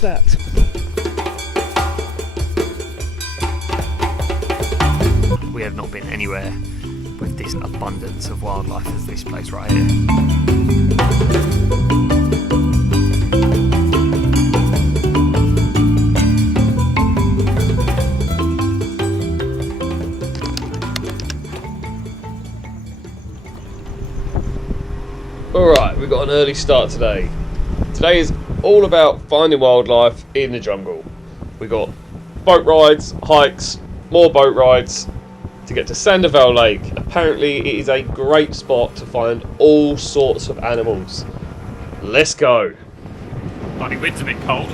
is that? We have not been anywhere with this abundance of wildlife as this place right here. Alright, we've got an early start today. Today is all about finding wildlife in the jungle. We got boat rides, hikes, more boat rides to get to Sandoval Lake. Apparently it is a great spot to find all sorts of animals. Let's go. Bloody wind's a bit cold.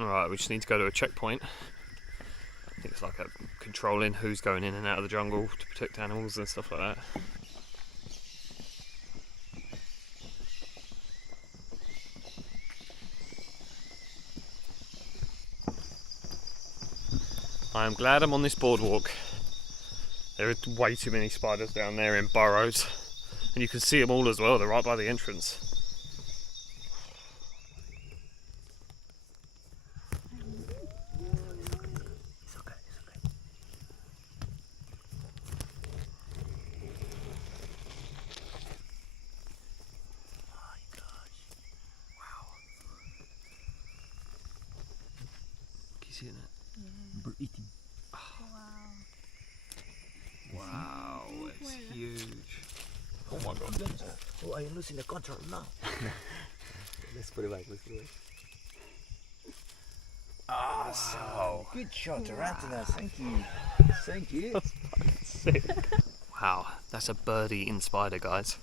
Alright, we just need to go to a checkpoint. I think it's like a controlling who's going in and out of the jungle to protect animals and stuff like that. I am glad I'm on this boardwalk. There are way too many spiders down there in burrows, and you can see them all as well. They're right by the entrance. Seeing it? We're eating. Wow, it's huge. Oh my god. Oh, I am losing the control now. Let's put it back, let's put it back. Ah, so Good shot, Tarantula. Thank you. Thank you. sick. Wow, that's a birdie-eating spider, guys.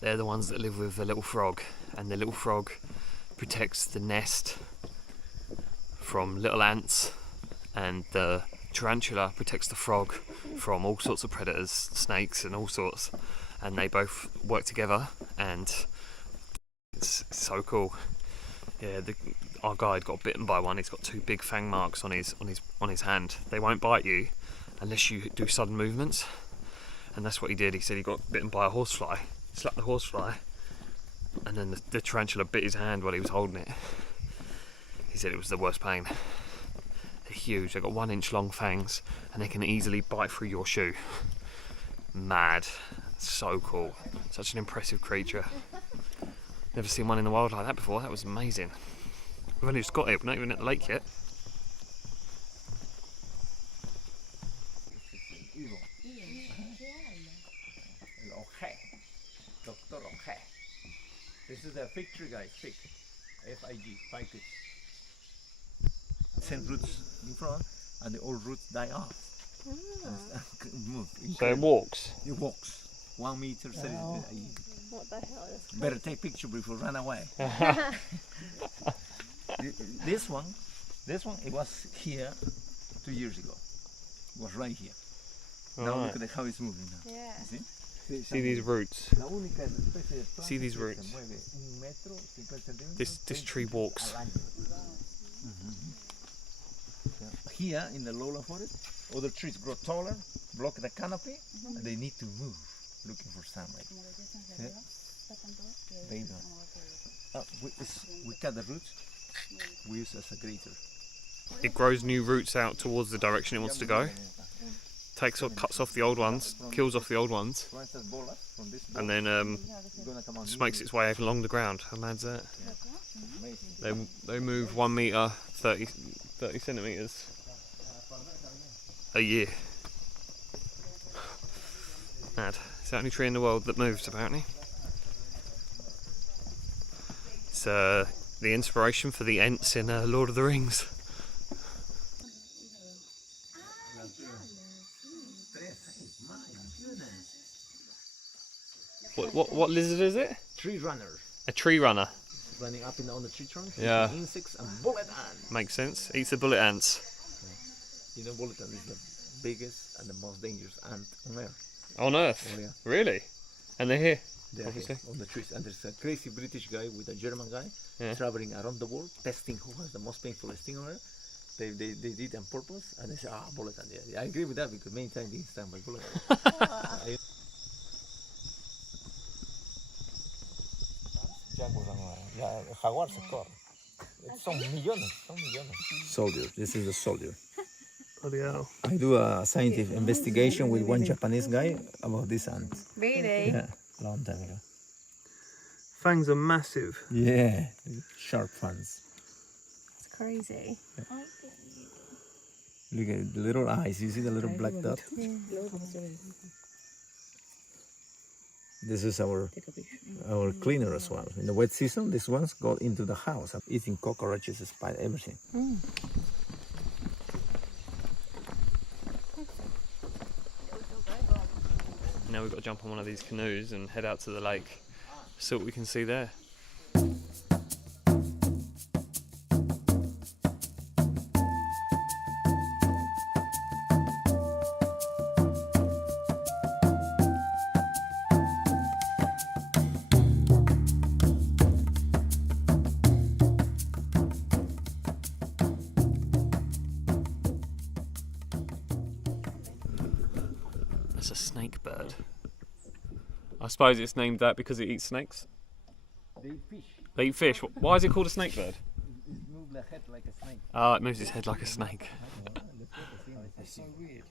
They're the ones that live with the little frog, and the little frog protects the nest from little ants, and the tarantula protects the frog from all sorts of predators, snakes and all sorts, and they both work together, and it's so cool. Yeah, our guide got bitten by one. He's got 2 big fang marks on his hand. They won't bite you unless you do sudden movements, and that's what he did. He said he got bitten by a horsefly, slapped the horsefly, and then the tarantula bit his hand while he was holding it. He said it was the worst pain. They're huge. They've got 1-inch long fangs, and they can easily bite through your shoe. Mad. So cool. Such an impressive creature. Never seen one in the wild like that before. That was amazing. We've only just got it. We're not even at the lake yet. This is a fig tree, guys. Fig. F-I-G. Ficus. Send roots in front, and the old roots die off. Move. So it walks? It walks. 1 meter. Wow. What the hell is this? Better take picture before run away. This one, it was here 2 years ago. It was right here. Now Right. look at how it's moving now. Yeah. You see? See these roots? La única especie de planta See these que se roots? mueve 1 metro, 50 centímetros, This tree walks. al año. Here in the lowland forest, other trees grow taller, block the canopy, and they need to move, looking for sunlight. Yeah. They don't. We cut the roots, we use as a grater. It grows new roots out towards the direction it wants to go. Cuts off the old ones, kills off the old ones, and then just makes its way along the ground. How mad's that? They move 1 meter, 30 centimeters a year. Mad. It's the only tree in the world that moves, apparently. It's the inspiration for the Ents in Lord of the Rings. What lizard is it? Tree runner. A tree runner. Running up and down the tree trunks. Yeah. Insects and bullet ants. Makes sense. Eats the bullet ants. You know, bullet ant is the biggest and the most dangerous ant on Earth. On Earth? Oh, yeah. Really? And they're here? They're Obviously. here on the trees. And there's a crazy British guy with a German guy Yeah. traveling around the world, testing who has the most painful sting on Earth. They did it on purpose, and they say, bullets. And I agree with that because many times being stung by bullets. Jaguar se corre. Son millones. Soldier. This is a soldier. Bloody hell. I do a scientific investigation with one Japanese guy about this ant. Really? Yeah, long time ago. Fangs are massive. Yeah, sharp fangs. It's crazy. Yeah. Look at the little eyes. You see the little black dot? Yeah. This is our cleaner as well. In the wet season, these ones go into the house, eating cockroaches, spider, everything. Now we've got to jump on one of these canoes and head out to the lake, see what we can see there. That's a snake bird. I suppose it's named that because it eats snakes? They eat fish. They eat fish? Why is it called a snake bird? It moves the head like a snake. Oh, it moves its head like a snake. That's so weird.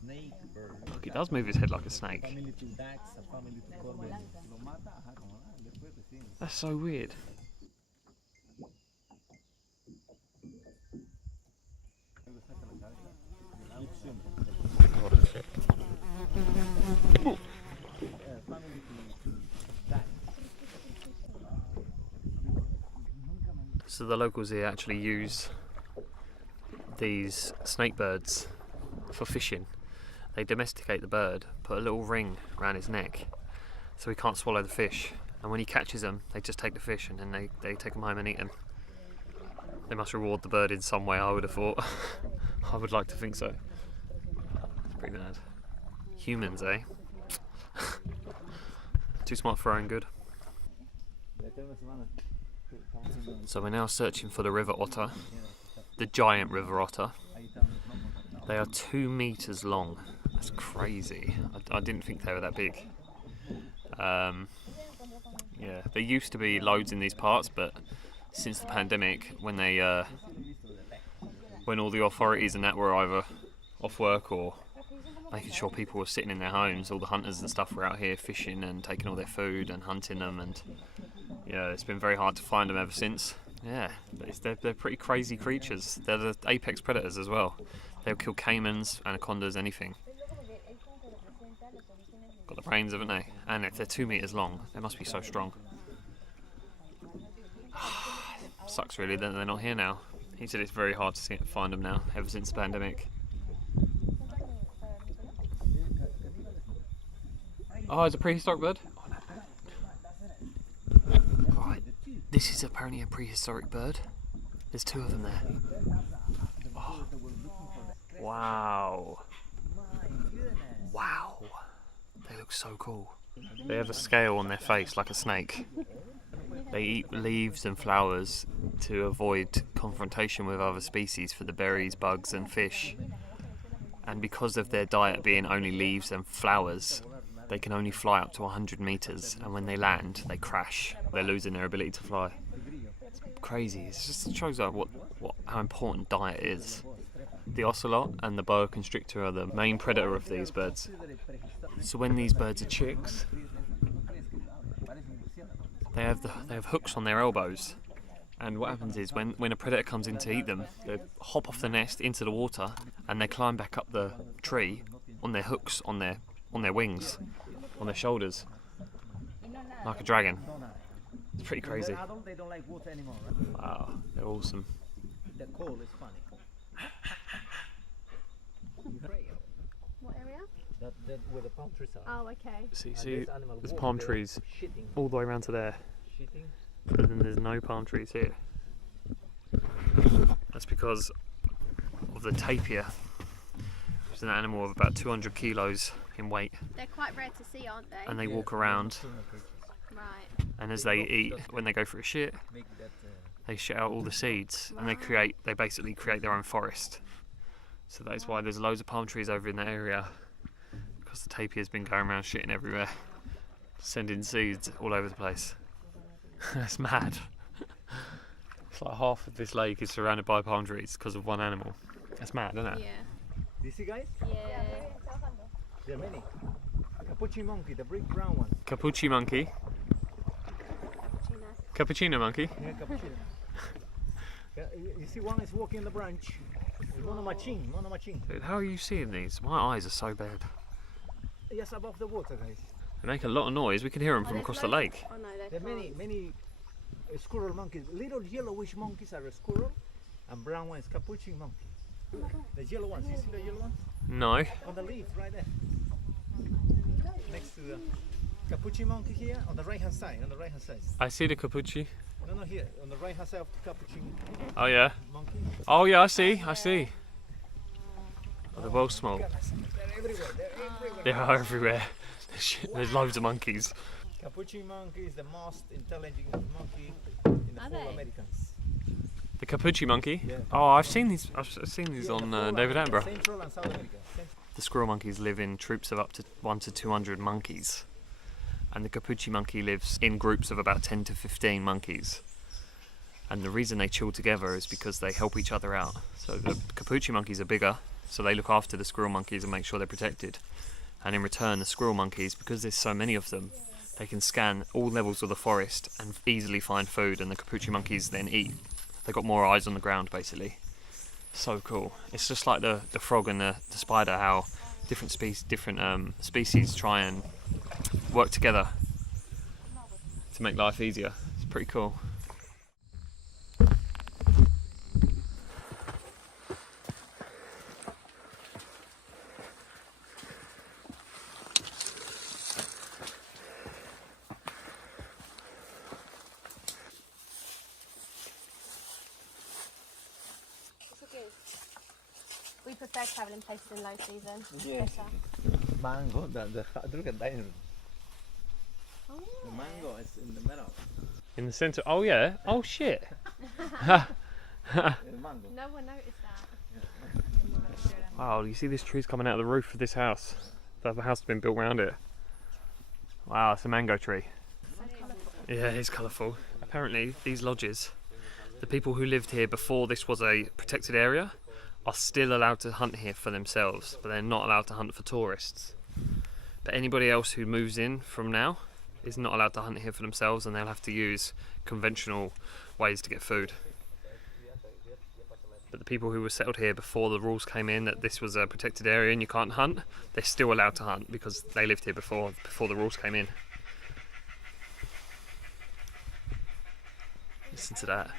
Snake bird. Look, it does move its head like a snake. That's so weird. So the locals here actually use these snake birds for fishing. They domesticate the bird, put a little ring around his neck so he can't swallow the fish, and when he catches them they just take the fish and then they take them home and eat them. They must reward the bird in some way, I would have thought. I would like to think so. It's pretty bad. Humans, eh? Too smart for our own good. So we're now searching for the river otter, the giant river otter. They are 2 meters long. That's crazy. I didn't think they were that big. Yeah, there used to be loads in these parts, but since the pandemic, when all the authorities and that were either off work or making sure people were sitting in their homes, all the hunters and stuff were out here fishing and taking all their food and hunting them, and yeah, it's been very hard to find them ever since. Yeah, but they're pretty crazy creatures. They're the apex predators as well. They'll kill caimans, anacondas, anything. Got the brains, haven't they? And if they're 2 meters long, they must be so strong. Sucks really that they're not here now. He said it's very hard to find them now, ever since the pandemic. Oh, it's a prehistoric bird? Right, this is apparently a prehistoric bird. There's 2 of them there. Oh. Wow. Wow. They look so cool. They have a scale on their face like a snake. They eat leaves and flowers to avoid confrontation with other species for the berries, bugs and fish. And because of their diet being only leaves and flowers, they can only fly up to 100 meters, and when they land, they crash. They're losing their ability to fly. It's crazy. It just shows like how important diet is. The ocelot and the boa constrictor are the main predator of these birds. So when these birds are chicks, they have hooks on their elbows, and what happens is when a predator comes in to eat them, they hop off the nest into the water and they climb back up the tree on their hooks on their wings, on their shoulders, like a dragon. It's pretty crazy. They don't like water anymore, right? Wow, they're awesome. The call is funny. What area? That where the palm trees are. Oh, okay. See, there's palm trees all the way around to there, but then there's no palm trees here. That's because of the tapir, which is an animal of about 200 kilos in weight, They're quite rare to see, aren't they? and they walk around, Right. and as they eat, when they go for a shit, they shit out all the seeds and they basically create their own forest. So that's why there's loads of palm trees over in that area, because the tapir's been going around shitting everywhere, sending seeds all over the place. That's mad. It's like half of this lake is surrounded by palm trees because of one animal. That's mad, isn't it? Yeah. Do you see, guys? Yeah. There are many. Capuchin monkey, the big brown one. Capuchin monkey. Cappuccino monkey. Yeah, cappuccino. Yeah, you see one is walking on the branch. Monomachin. Dude, how are you seeing these? My eyes are so bad. Just above the water, guys. They make a lot of noise. We can hear them from across the lake. Oh no, There are many squirrel monkeys. Little yellowish monkeys are a squirrel, and brown one is capuchin monkey. The yellow ones, you see the yellow ones? No. On the leaf, right there. Next to the capuchin monkey here, on the right hand side, I see the capuchin. No, here, on the right hand side of the capuchin Oh yeah. monkey. Oh yeah, I see. Oh, they're well small. They're everywhere, They are everywhere. There's loads of monkeys. Capuchin monkey is the most intelligent monkey in the whole Americans. The capuchin monkey? Yeah. Oh, I've seen these. I've seen these on David Attenborough. Central and South America. The squirrel monkeys live in troops of up to 1 to 200 monkeys, and the capuchin monkey lives in groups of about 10 to 15 monkeys. And the reason they chill together is because they help each other out. So the capuchin monkeys are bigger, so they look after the squirrel monkeys and make sure they're protected. And in return, the squirrel monkeys, because there's so many of them, they can scan all levels of the forest and easily find food, and the capuchin monkeys then eat. They've got more eyes on the ground, basically. So cool. It's just like the frog and the spider, how different species try and work together to make life easier. It's pretty cool. We prefer travelling places in low season. Yeah. Better. Mango, look at dining room. Oh, The mango is in the middle. In the centre. Oh yeah. Oh shit. The mango. no one noticed that. Wow, you see this tree's coming out of the roof of this house. The other house has been built around it. Wow, it's a mango tree. Yeah, it's colourful. Apparently, these lodges, the people who lived here before this was a protected area, are still allowed to hunt here for themselves, but they're not allowed to hunt for tourists. But anybody else who moves in from now is not allowed to hunt here for themselves, and they'll have to use conventional ways to get food. But the people who were settled here before the rules came in that this was a protected area and you can't hunt, they're still allowed to hunt because they lived here before the rules came in. Listen to that.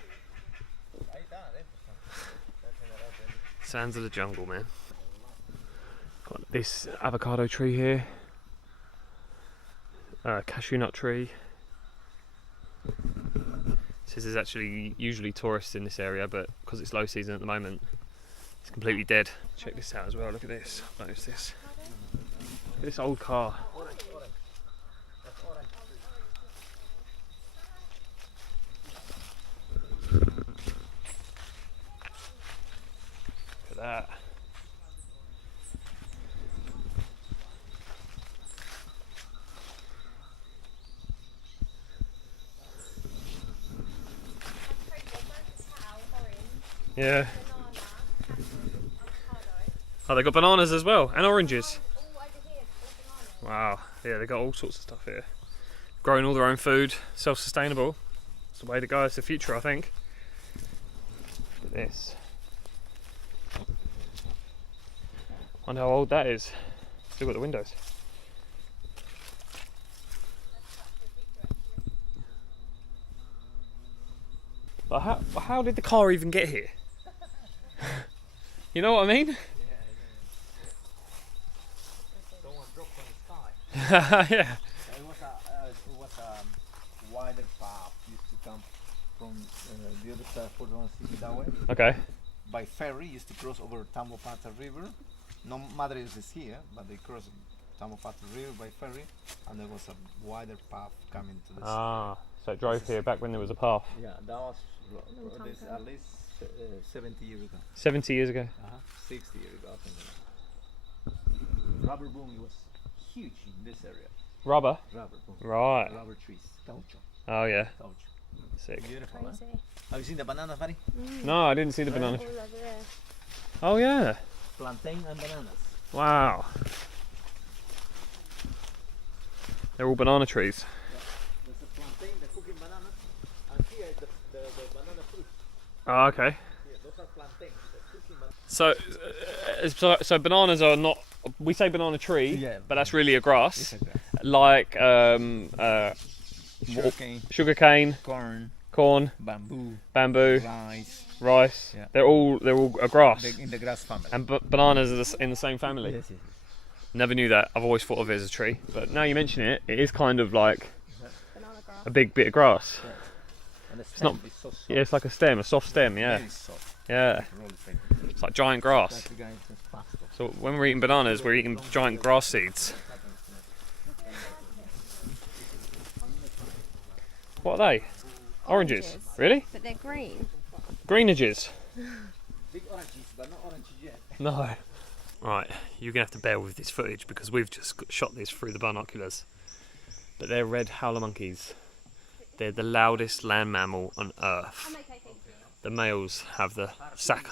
Sounds of the jungle, man. Got this avocado tree here. Cashew nut tree. This is actually usually tourists in this area, but because it's low season at the moment, it's completely dead. Check this out as well. Look at this. Notice this. Look at this old car. Look at that. Yeah. Oh, they got bananas as well, and oranges. Wow. Yeah, they got all sorts of stuff here. Growing all their own food, self-sustainable. It's the way to go. It's the future, I think. Look at this. Wonder how old that is. Still got the windows. But how did the car even get here? You know what I mean? Someone dropped from the sky. Yeah. It was a wider path used to come from the other side of Portland City that way. Okay. By ferry, used to cross over Tambopata River. No Madre is here, but they crossed Tambopata River by ferry, and there was a wider path coming to the Ah, So it drove here back when there was a path. Yeah, that was time this ago. at least 70 years ago. 70 years ago. 60 years ago. I think. Rubber boom was huge in this area. Rubber? Rubber boom. Right. Rubber trees. Caucho. Oh yeah. Caucho. Sick. Beautiful. Huh? Crazy. Have you seen the bananas, Fanny? No, I didn't see the banana. All over there. Oh yeah. Plantain and bananas. Wow. They're all banana trees. There's a plantain, the cooking bananas, and here is the banana fruit. Oh, okay. Here, those are plantains, the cooking bananas. So bananas are not. We say banana tree, Yeah. but that's really a grass. It's a grass. Like Sugarcane, sugarcane, corn, corn, bamboo, bamboo, rice. rice. Yeah. They're all a grass. In the grass family. And bananas are in the same family. Yes, yes. Never knew that. I've always thought of it as a tree, but now you mention it, it is kind of like Banana grass. a big bit of grass. And the not- stem is so soft. Yeah, it's like a stem, a soft stem. Yeah, Very soft. yeah. Really thick. It's like giant grass. That's the guy that's faster. So when we're eating bananas, we're eating giant grass seeds. What are they? Oranges. Oranges. Really? But they're green. Greenages. Big oranges, but not oranges yet. No. Right, you're gonna have to bear with this footage because we've just shot this through the binoculars. But they're red howler monkeys. They're the loudest land mammal on Earth. The males have the sac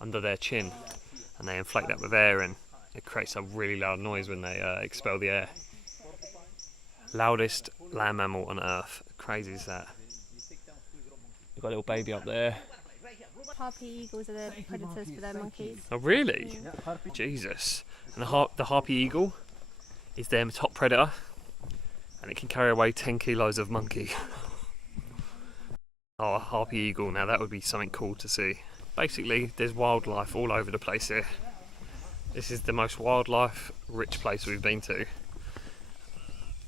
under their chin, and they inflate that with air, and it creates a really loud noise when they expel the air. Loudest land mammal on Earth. Crazy is that? We've got a little baby up there. Harpy eagles are the predators for their monkeys. Oh really? Jesus. And the harpy eagle is their top predator, and it can carry away 10 kilos of monkey. Oh, a harpy eagle, now that would be something cool to see. Basically, there's wildlife all over the place here. This is the most wildlife rich place we've been to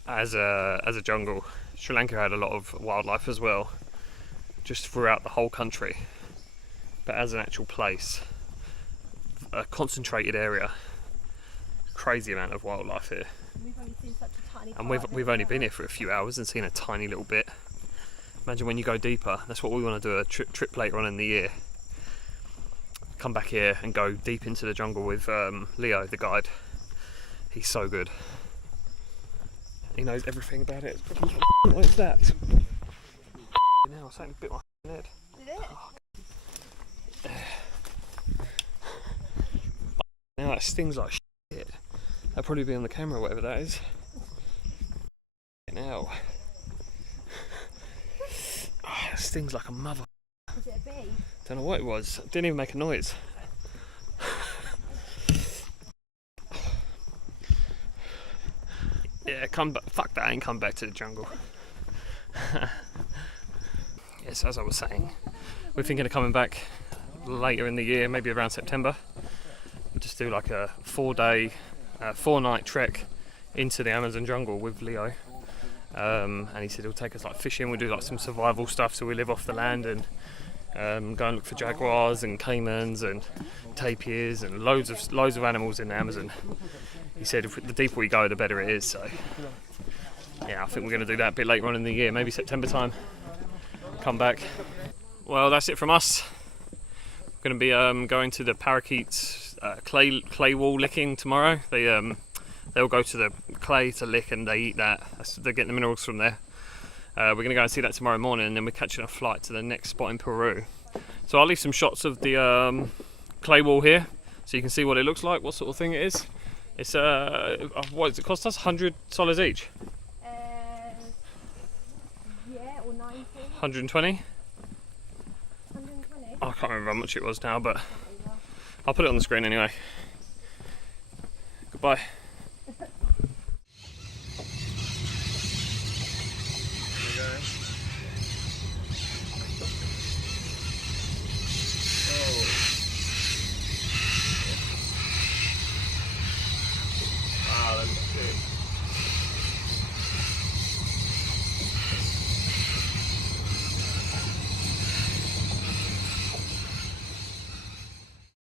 as a jungle. Sri Lanka had a lot of wildlife as well, just throughout the whole country. But as an actual place, a concentrated area, crazy amount of wildlife here. We've only seen such a tiny And part we've only been here for a few hours and seen a tiny little bit. Imagine when you go deeper. That's what we want to do, a trip later on in the year. Come back here and go deep into the jungle with Leo, the guide. He's so good. He knows everything about it. What is that? Now something bit my head. Did it? Now that stings like shit. That'll probably be on the camera, whatever that is. Now. Oh, it stings like a mother. Was it a bee? Don't know what it was. It didn't even make a noise. Yeah, come back. Fuck that, I ain't come back to the jungle. Yes, as I was saying, we're thinking of coming back later in the year, maybe around September. Just do like a 4-day, 4-night trek into the Amazon jungle with Leo. And he said he'll take us like fishing. We'll do like some survival stuff, so we live off the land and go and look for jaguars and caimans and tapirs and loads of animals in the Amazon. He said if the deeper we go, the better it is. So yeah, I think we're going to do that a bit later on in the year, maybe September time. Come back. Well, that's it from us. We're going to be going to the parakeets clay wall licking tomorrow. They'll go to the clay to lick and they eat that. They get the minerals from there. We're going to go and see that tomorrow morning, and then we're catching a flight to the next spot in Peru. So I'll leave some shots of the clay wall here so you can see what it looks like, what sort of thing it is. It's what does it cost us? $100 each? Yeah, or 90. 120? 120. I can't remember how much it was now, but I'll put it on the screen anyway. Goodbye.